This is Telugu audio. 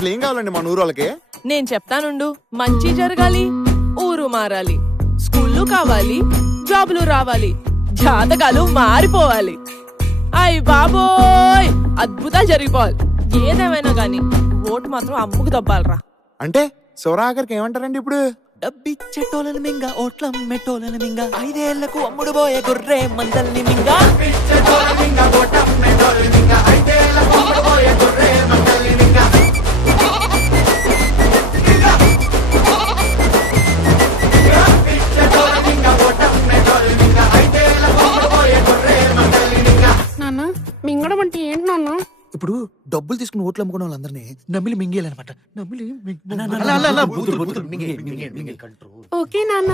అసలు ఏం కావాలండి మన ఊరు వాళ్ళకి? నేను చెప్తానుండు. మంచి జరగాలి, ఊరు మారాలి, స్కూళ్ళు కావాలి, జాబులు రావాలి, జాతకాలు మారిపోవాలి. అయ్ బాబోయ్, అద్భుతాలు జరిగిపోవాలి. ఏదేమైనా గాని ఓటు మాత్రం అమ్ముకు దబ్బాలరా. అంటే శివరాఖరికి ఏమంటారండి ఇప్పుడు? డబ్బిచ్చేటోళ్ళని మింగ ఓట్లం మెట్టోళ్ళని మింగ 5 ఏళ్లకు అమ్ముడు పోయే గొర్రె మందల్ని మింగ. నాన్న మింగడం అంటే ఏంటి నాన్న? ఇప్పుడు డబ్బులు తీసుకుని ఓట్లు అమ్ముకున్న వాళ్ళందరినీ నమ్మిలి మింగేయాలన్నమాట. నమ్మిలి ఓకే నాన్న.